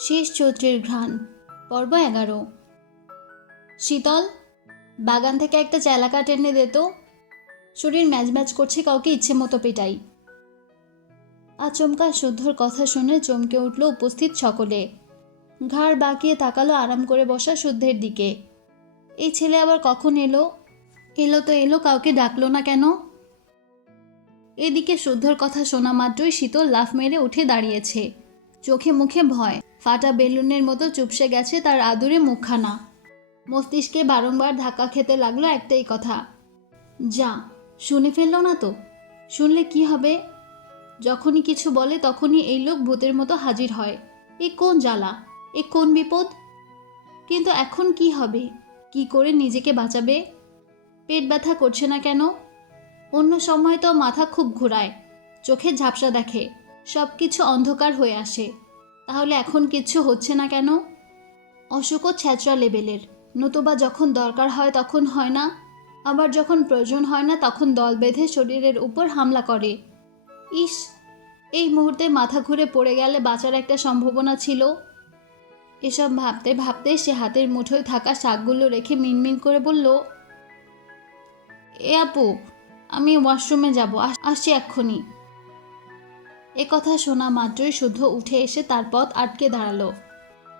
শেষ চৈত্রের ঘ্রাণ, পর্ব এগারো। শীতল, বাগান থেকে একটা চেলা টেনে দে তো। শরীর ম্যাচ ম্যাচ করছে কাউকে ইচ্ছে মতো পেটাই। আচমকা শুদ্ধর কথা শুনে চমকে উঠল উপস্থিত সকলে। ঘাড় বাঁকিয়ে তাকালো আরাম করে বসা শুদ্ধের দিকে। এই ছেলে আবার কখন এলো? এলো তো এলো, কাউকে ডাকলো না কেন? এদিকে শুদ্ধর কথা শোনা মাত্রই শীতল লাফ মেরে উঠে দাঁড়িয়েছে। চোখে মুখে ভয়। ফাটা বেলুনের মতো চুপসে গেছে তার আদুরে মুখখানা। মস্তিষ্কে বারংবার ধাক্কা খেতে লাগল একটাই কথা। যা, শুনে ফেলল না তো? শুনলে কি হবে? যখনই কিছু বলে তখনই এই লোক ভূতের মতো হাজির হয়। এ কোন জ্বালা? এ কোন বিপদ? কিন্তু এখন কি হবে? কি করে নিজেকে বাঁচাবে? পেট ব্যথা করছে না কেন? অন্য সময় তো মাথা খুব ঘোরায়, চোখে ঝাপসা দেখে সব কিছু অন্ধকার হয়ে আসে। তাহলে এখন কিচ্ছু হচ্ছে না কেন? অসুখও ছ্যাঁচড়া লেভেলের নতুবা যখন দরকার হয় তখন হয় না। আবার যখন প্রয়োজন হয় না তখন দল বেঁধে শরীরের উপর হামলা করে। ইস, এই মুহূর্তে মাথা ঘুরে পড়ে গেলে বাঁচার একটা সম্ভাবনা ছিল। এসব ভাবতে ভাবতে সে হাতের মুঠোয় থাকা শাকগুলো রেখে মিনমিন করে বলল, এ আপু, আমি ওয়াশরুমে যাব। আস- আসছি এক্ষুনি। কথা শোনা মাত্রই শুদ্ধ উঠে এসে তার পথ আটকে দাঁড়াল।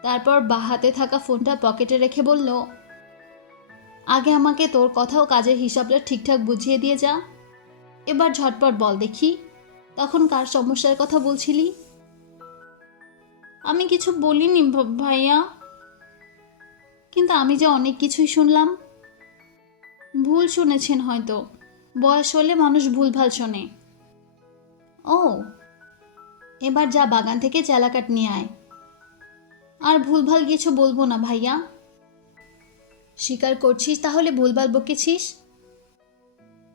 তারপর বা হাতে থাকা ফোনটা পকেটে রেখে বলল, আগে আমাকে তোর কথাও কাজের হিসাবটা ঠিকঠাক বুঝিয়ে দিয়ে যা। এবার ঝটপট বল দেখি, তখন কার সমস্যার কথা বলছিলি? আমি কিছু বলিনি ভাইয়া। কিন্তু আমি যে অনেক কিছুই শুনলাম। ভুল শুনেছেন হয়তো। বয়স হলে মানুষ ভুলভাল শোনে। ও এবার যা বাগান থেকে চেলাকাট নিয়ে আয়। আর ভুলভাল কিছু বলব না ভাইয়া। স্বীকার করছিস তাহলে ভুলভাল বকেছিস?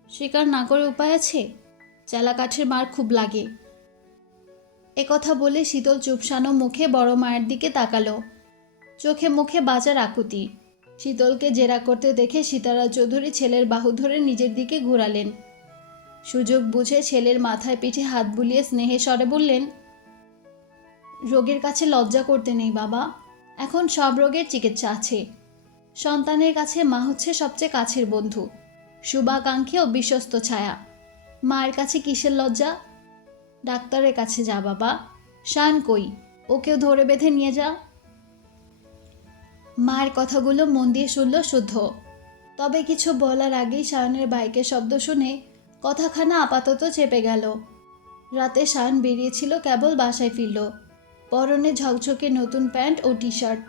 স্বীকার না করে উপায় আছে? চেলা কাঠের মার খুব লাগে। কথা বলে শীতল চুপসানো মুখে বড় মায়ের দিকে তাকালো। চোখে মুখে বাজার আকুতি। শীতলকে জেরা করতে দেখে সীতারা চৌধুরী ছেলের বাহু ধরে নিজের দিকে ঘোরালেন। সুযোগ বুঝে ছেলের মাথায় পিঠে হাত বুলিয়ে স্নেহে স্বরে বললেন, রোগের কাছে লজ্জা করতে নেই বাবা। এখন সব রোগের চিকিৎসা আছে। সন্তানের কাছে মা হচ্ছে সবচেয়ে কাছের বন্ধু। শুভাকাঙ্ক্ষী ও বিশ্বস্ত ছায়া। মায়ের কাছে কিসের লজ্জা? ডাক্তারের কাছে যা বাবা। শান কই? ওকেও ধরে বেঁধে নিয়ে যা। মায়ের কথাগুলো মন দিয়ে শুনল শুদ্ধ। তবে কিছু বলার আগেই সায়নের বাইকের শব্দ শুনে কথাখানা আপাতত চেপে গেল। রাতে শান বেরিয়েছিল কেবল বাসায় ফিরল। পরনে ঝকঝকে নতুন প্যান্ট ও টি শার্ট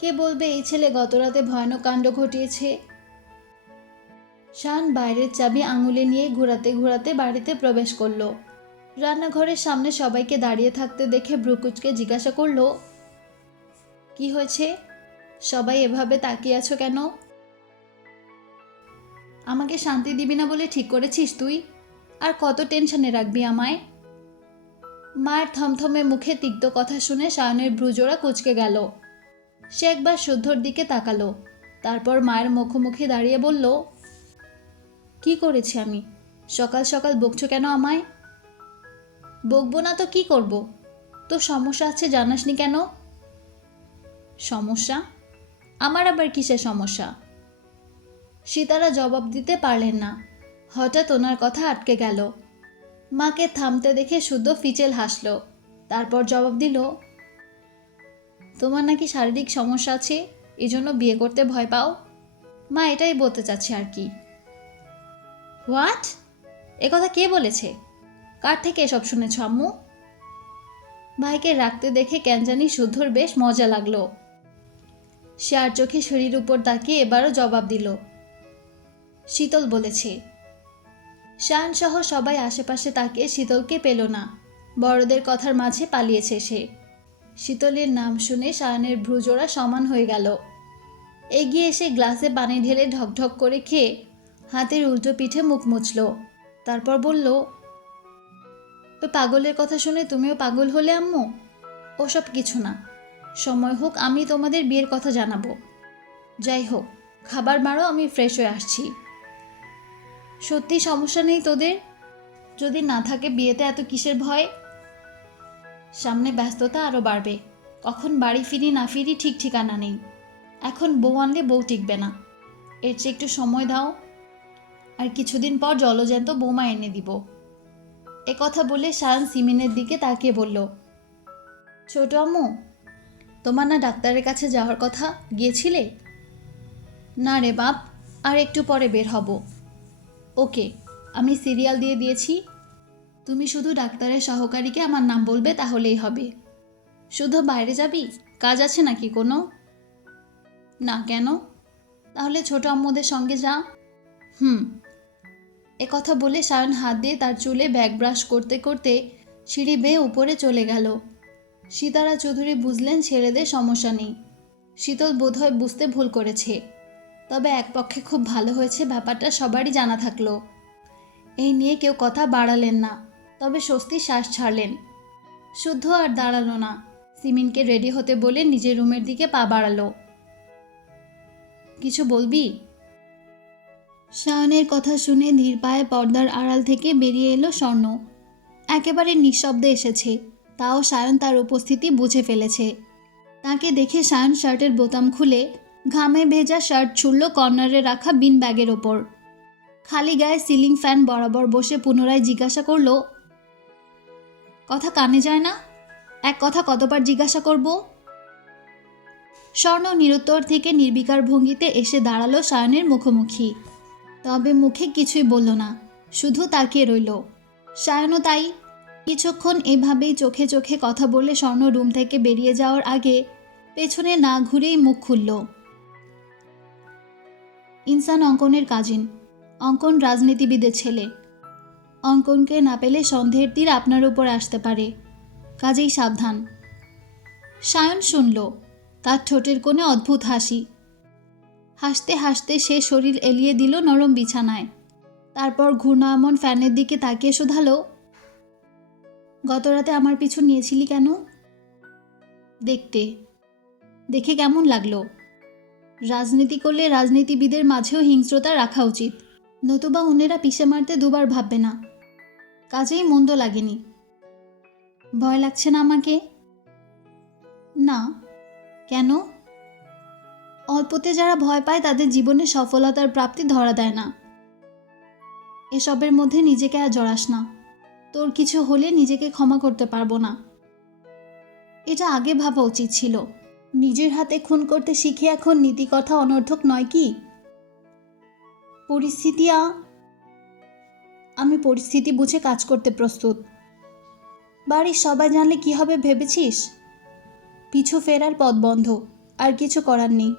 কে বলবে এই ছেলে গতরাতে ভয়ানক কাণ্ড ঘটিয়েছে? শান বাইরের চাবি আঙুলে নিয়ে ঘোরাতে ঘোরাতে বাড়িতে প্রবেশ করল। রান্নাঘরের সামনে সবাইকে দাঁড়িয়ে থাকতে দেখে ব্রুকুচকে জিজ্ঞাসা করল, কি হয়েছে? সবাই এভাবে তাকিয়ে আছো কেন? আমাকে শান্তি দিবি না বলে ঠিক করেছিস তুই? আর কত টেনশনে রাখবি আমায়? মায়ের থমথমে মুখে তিক্ত কথা শুনে সায়নের ভ্রুজোড়া কুচকে গেল। সে একবার শুদ্ধর দিকে তাকালো, তারপর মায়ের মুখোমুখি দাঁড়িয়ে বলল, কি করেছি আমি? সকাল সকাল বকছো কেন আমায়? বকবো না তো কি করব? তোর সমস্যা আছে জানাসনি কেন? সমস্যা? আমার আবার কিসের সমস্যা? সীতারা জবাব দিতে পারলেন না। হঠাৎ ওনার কথা আটকে গেল। মাকে থামতে দেখে শুদ্ধ ফিচেল হাসল। তারপর জবাব দিল, তোমার নাকি শারীরিক সমস্যা আছে এই জন্য বিয়ে করতে ভয় পাও? মা, এটাই বলতে চাচ্ছে আর কি। হোয়াট কথা কে বলেছে? কার থেকে এসব শুনেছ, আম্মু? ভাইকে রাখতে দেখে কেন জানি শুদ্ধর বেশ মজা লাগল। সে আর চোখে সিঁড়ির উপর তাকিয়ে এবারও জবাব দিল শীতল বলেছে। শান সহ সবাই আশেপাশে তাকে শীতলকে পেল না। বড়দের কথার মাঝে পালিয়েছে সে। শীতলের নাম শুনে শায়নের ভ্রুজোড়া সমান হয়ে গেল। এগিয়ে এসে গ্লাসে পানি ঢেলে ঢকঢক করে খেয়ে হাতের উল্টো পিঠে মুখ মুছল। তারপর বলল তো পাগলের কথা শুনে তুমিও পাগল হলে আম্মু? ওসব কিছু না। সময় হোক, আমি তোমাদের বিয়ের কথা জানাব। যাই হোক, খাবার মারো, আমি ফ্রেশ হয়ে আসছি। সত্যি সমস্যা নেই তোদের? যদি না থাকে বিয়েতে এত কিসের ভয়? সামনে ব্যস্ততা আরও বাড়বে। কখন বাড়ি ফিরি না ফিরি ঠিক ঠিকানা নেই। এখন বউ আনলে বউ টিকবে না। এর চেয়ে একটু সময় দাও। আর কিছুদিন পর জলজ্যান্ত বৌমা এনে দিব। এ কথা বলে সায়ন সিমিনের দিকে তাকিয়ে বলল, ছোট আম্মু, তোমার না ডাক্তারের কাছে যাওয়ার কথা গিয়েছিলে? না রে বাপ, আর একটু পরে বের হব। ওকে, আমি সিরিয়াল দিয়ে দিয়েছি। তুমি শুধু ডাক্তারের সহকারীকে আমার নাম বলবে, তাহলেই হবে। শুধু বাইরে যাবি? কাজ আছে নাকি কোনো? না, কেন? তাহলে ছোট আম্মুদের সঙ্গে যা। হুম। এ কথা বলে সায়ন হাত দিয়ে তার চুলে ব্যাগ ব্রাশ করতে করতে সিঁড়ি বেয়ে উপরে চলে গেল। সীতারা চৌধুরী বুঝলেন ছেলেদের সমস্যা নেই। শীতল বোধহয় বুঝতে ভুল করেছে। তবে এক পক্ষে খুব ভালো হয়েছে ব্যাপারটা, সবারই জানা থাকল। এই নিয়ে কেউ কথা বাড়ালেন না, তবে স্বস্তি শ্বাস ছাড়লেন। শুদ্ধ আর দাঁড়াল না। সিমিনকে রেডি হতে বলে নিজের রুমের দিকে পা বাড়ালো। কিছু বলবি? শায়নের কথা শুনে ধীর পায়ে পর্দার আড়াল থেকে বেরিয়ে এলো স্বর্ণ। একেবারে নিঃশব্দে এসেছে, তাও সায়ন তার উপস্থিতি বুঝে ফেলেছে। তাকে দেখে সায়ন শার্টের বোতাম খুলে ঘামে ভেজা শার্ট ছুড়ল কর্নারে রাখা বিন ব্যাগের ওপর। খালি গায়ে সিলিং ফ্যান বরাবর বসে পুনরায় জিজ্ঞাসা করল, কথা কানে যায় না? এক কথা কতবার জিজ্ঞাসা করব? স্বর্ণ নিরুত্তর থেকে নির্বিকার ভঙ্গিতে এসে দাঁড়াল সায়নের মুখোমুখি। তবে মুখে কিছুই বলল না, শুধু তাকিয়ে রইল। সায়নও তাই, কিছুক্ষণ এভাবেই চোখে চোখে কথা বলে স্বর্ণ রুম থেকে বেরিয়ে যাওয়ার আগে পেছনে না ঘুরেই মুখ খুলল। ইনসান অঙ্কনের কাজিন। অঙ্কন রাজনীতিবিদের ছেলে। অঙ্কনকে না পেলে সন্দেহের তীর আপনার উপর আসতে পারে। কাজেই সাবধান। সায়ন শুনল, তার ঠোঁটের কোণে অদ্ভুত হাসি। হাসতে হাসতে সে শরীর এলিয়ে দিল নরম বিছানায়। তারপর ঘূর্ণায়মন ফ্যানের দিকে তাকিয়ে শোধালো গতরাতে আমার পিছু নিয়েছিলি কেন? দেখতে। দেখে কেমন লাগল? রাজনীতি করলে রাজনীতিবিদের মাঝেও হিংস্রতা রাখা উচিত। নতুবা অন্যেরা পিষে মারতে দুবার ভাববে না। কাজেই মন্দ লাগেনি। ভয় লাগছে না আমাকে? না। কেন? অল্পতে যারা ভয় পায় তাদের জীবনে সফলতার প্রাপ্তি ধরা দেয় না। এসবের মধ্যে নিজেকে আর জড়াস না। তোর কিছু হলে নিজেকে ক্ষমা করতে পারব না। এটা আগে ভাবা উচিত ছিল। নিজের হাতে খুন করতে শিখে এখন নীতিকথা অনর্থক নয় কি? পরিস্থিতি আমি পরিস্থিতি বুঝে কাজ করতে প্রস্তুত। বাড়ির সবাই জানলে কি হবে ভেবেছিস? পিছু ফেরার পথ বন্ধ, আর কিছু করার নেই।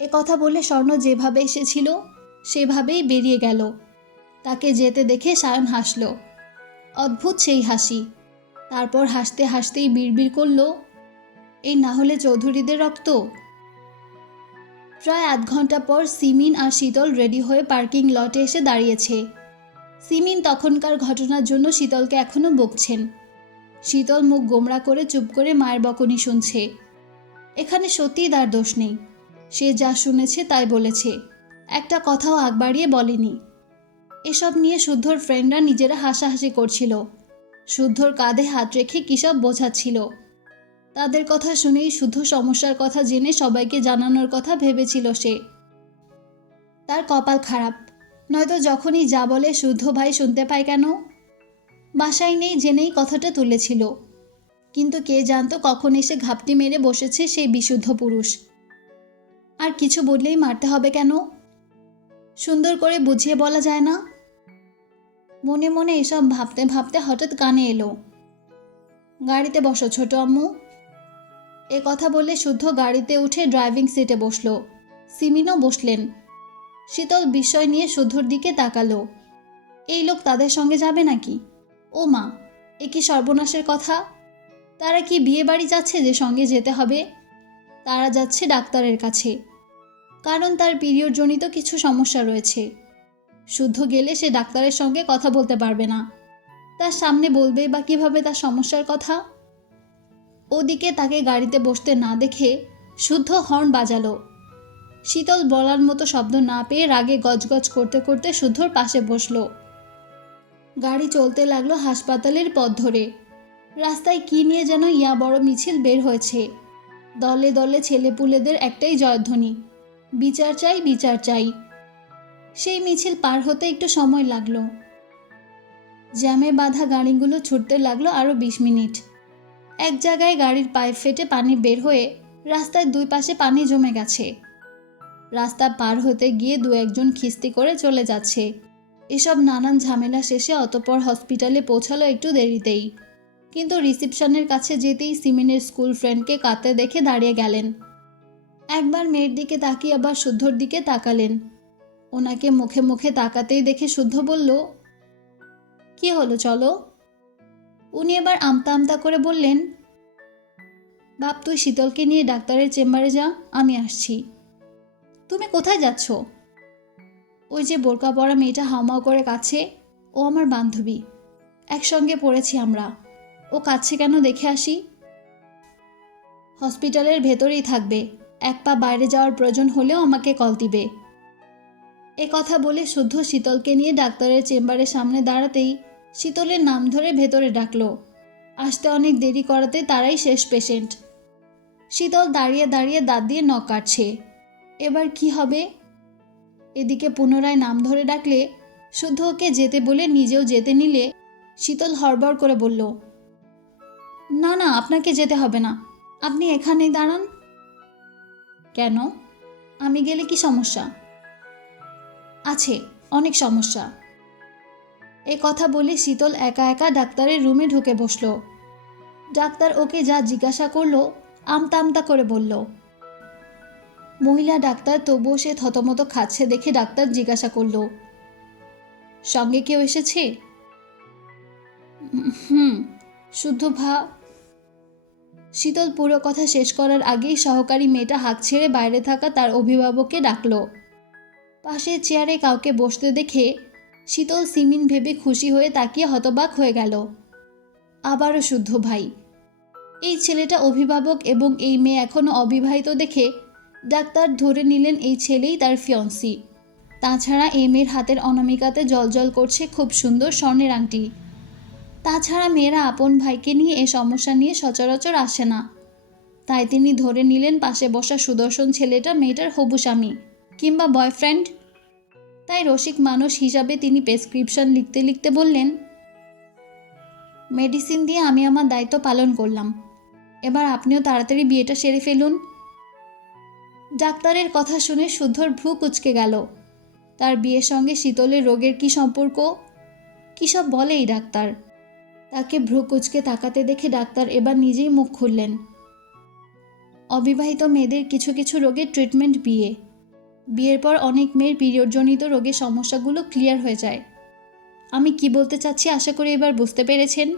এ কথা বলে স্বর্ণ যেভাবে এসেছিল, সেভাবেই বেরিয়ে গেল। তাকে যেতে দেখে সায়ন হাসল। অদ্ভুত সেই হাসি। তারপর হাসতে হাসতেই বিড়বিড় করল এই না হলে চৌধুরীদের রক্ত। প্রায় আধ ঘণ্টা পর সিমিন আর শীতল রেডি হয়ে পার্কিং লটে এসে দাঁড়িয়েছে। সিমিন তখনকার ঘটনার জন্য শীতলকে এখনও বকছেন। শীতল মুখ গোমড়া করে চুপ করে মায়ের বকনি শুনছে। এখানে সত্যিই তার দোষ নেই। সে যা শুনেছে তাই বলেছে। একটা কথাও আগ বাড়িয়ে বলেনি। এসব নিয়ে শুদ্ধর ফ্রেন্ডরা নিজেরা হাসাহাসি করছিল। শুদ্ধর কাঁধে হাত রেখে কিসব বোঝাচ্ছিল। তাদের কথা শুনেই শুদ্ধ সমস্যার কথা জেনে সবাইকে জানানোর কথা ভেবেছিল সে। তার কপাল খারাপ। নয়তো যখনই যা বলে শুদ্ধ ভাই শুনতে পায় কেন? বাসায় নেই জেনেই কথাটা তুলেছিল। কিন্তু কে জানতো কখন এসে ঘাপটি মেরে বসেছে সেই বিশুদ্ধ পুরুষ। আর কিছু বললেই মারতে হবে কেন? সুন্দর করে বুঝিয়ে বলা যায় না? মনে মনে এসব ভাবতে ভাবতে হঠাৎ কানে এলো। গাড়িতে বসো ছোট আম্মু। এ কথা বলে শুদ্ধ গাড়িতে উঠে ড্রাইভিং সিটে বসল। সিমিনও বসলেন। শীতল বিস্ময় নিয়ে শুদ্ধর দিকে তাকালো। এই লোক তাদের সঙ্গে যাবে নাকি? ও মা, এ কি সর্বনাশের কথা? তারা কি বিয়ে বাড়ি যাচ্ছে যে সঙ্গে যেতে হবে? তারা যাচ্ছে ডাক্তারের কাছে। কারণ তার পিরিয়ডজনিত কিছু সমস্যা রয়েছে। শুদ্ধ গেলে সে ডাক্তারের সঙ্গে কথা বলতে পারবে না। তার সামনে বলবে বা কীভাবে তার সমস্যার কথা? ওদিকে তাকে গাড়িতে বসতে না দেখে শুদ্ধ হর্ন বাজালো। শীতল বলার মতো শব্দ না পেয়ে রাগে গজগজ করতে করতে শুদ্ধর পাশে বসল। গাড়ি চলতে লাগল হাসপাতালের পথ ধরে। রাস্তায় কি নিয়ে যেন ইয়া বড় মিছিল বের হয়েছে। দলে দলে ছেলেপুলেদের একটাই জয়ধ্বনি, বিচার চাই বিচার চাই। সেই মিছিল পার হতে একটু সময় লাগল। জ্যামে বাঁধা গাড়িগুলো ছুটতে লাগল আরও বিশ মিনিট। এক জায়গায় গাড়ির পাইপ ফেটে পানি বের হয়ে রাস্তার দুই পাশে পানি জমে গেছে। রাস্তা পার হতে গিয়ে দু একজন খিস্তি করে চলে যাচ্ছে। এসব নানান ঝামেলা শেষে অতপর হসপিটালে পৌঁছালো একটু দেরিতেই। কিন্তু রিসিপশনের কাছে যেতেই সিমিনের স্কুল ফ্রেন্ডকে কাঁদতে দেখে দাঁড়িয়ে গেলেন। একবার মেয়ের দিকে তাকিয়ে আবার শুদ্ধর দিকে তাকালেন। ওনাকে মুখে মুখে তাকাতেই দেখে শুদ্ধ বলল, কি হলো, চলো? উনি এবার আমতা আমতা করে বললেন, বাপ, তুই শীতলকে নিয়ে ডাক্তারের চেম্বারে যা, আমি আসছি। তুমি কোথায় যাচ্ছ? ওই যে বোরকা পরা মেয়েটা হাউমাউ করে কাছে, ও আমার বান্ধবী। একসঙ্গে পড়েছি আমরা। ও কাছে কেন দেখে আসি? হসপিটালের ভেতরেই থাকবে। এক পা বাইরে যাওয়ার প্রয়োজন হলেও আমাকে কল দিবে। এ কথা বলে শুদ্ধ শীতলকে নিয়ে ডাক্তারের চেম্বারের সামনে দাঁড়াতেই শীতলের নাম ধরে ভেতরে ডাকলো। আসতে অনেক দেরি করাতে তারাই শেষ পেশেন্ট। শীতল দাঁড়িয়ে দাঁড়িয়ে দাঁত দিয়ে নখ কাটছে। এবার কি হবে? এদিকে পুনরায় নাম ধরে ডাকলে শুদ্ধ ওকে যেতে বলে নিজেও যেতে নিলে শীতল হড়বড় করে বলল, না না, আপনাকে যেতে হবে না। আপনি এখানেই দাঁড়ান। কেন? আমি গেলে কি সমস্যা? আছে, অনেক সমস্যা। এ কথা বলে শীতল একা একা ডাক্তারের রুমে ঢুকে বসল। ডাক্তার ওকে যা জিজ্ঞাসা করল আমতা আমতা করে বলল, মহিলা ডাক্তার, তবুও সে থতমত খাচ্ছে দেখে ডাক্তার জিজ্ঞাসা করল, সঙ্গে কেউ এসেছে? হুম, শুদ্ধ ভা শীতল পুরো কথা শেষ করার আগেই সহকারী মেয়েটা হাত ছেড়ে বাইরে থাকা তার অভিভাবককে ডাকল। পাশের চেয়ারে কাউকে বসতে দেখে শীতল সিমিন ভেবে খুশি হয়ে তাকিয়ে হতবাক হয়ে গেল। আবারও শুদ্ধ ভাই। এই ছেলেটা অভিভাবক এবং এই মেয়ে এখনও অবিবাহিত দেখে ডাক্তার ধরে নিলেন এই ছেলেই তার ফিয়ন্সি। তাছাড়া এই মেয়ের হাতের অনামিকাতে জলজল করছে খুব সুন্দর স্বর্ণের আংটি। তাছাড়া মেয়েরা আপন ভাইকে নিয়ে এ সমস্যা নিয়ে সচরাচর আসে না। তাই তিনি ধরে নিলেন পাশে বসা সুদর্শন ছেলেটা মেয়েটার হবু স্বামী কিংবা বয়ফ্রেন্ড তাই রসিক মানুষ হিসাবে তিনি প্রেসক্রিপশন লিখতে লিখতে বললেন মেডিসিন দিয়ে আমি আমার দায়িত্ব পালন করলাম। এবার আপনিও তাড়াতাড়ি বিয়েটা সেরে ফেলুন। ডাক্তারের কথা শুনে শুদ্ধর ভ্রু কুচকে গেল। তার বিয়ের সঙ্গে শীতলের রোগের কি সম্পর্ক? কী সব বলে এই ডাক্তার? তাকে ভ্রু কুচকে তাকাতে দেখে ডাক্তার এবার নিজেই মুখ খুললেন। অবিবাহিত মেয়েদের কিছু কিছু রোগের ট্রিটমেন্ট বিয়ে বিয়ের পর অনেক মেয়ের পিরিয়ডজনিত রোগের সমস্যাগুলো ক্লিয়ার হয়ে যায়। আমি কি বলতে চাচ্ছি আশা করি এবার বুঝতে পেরেছেন।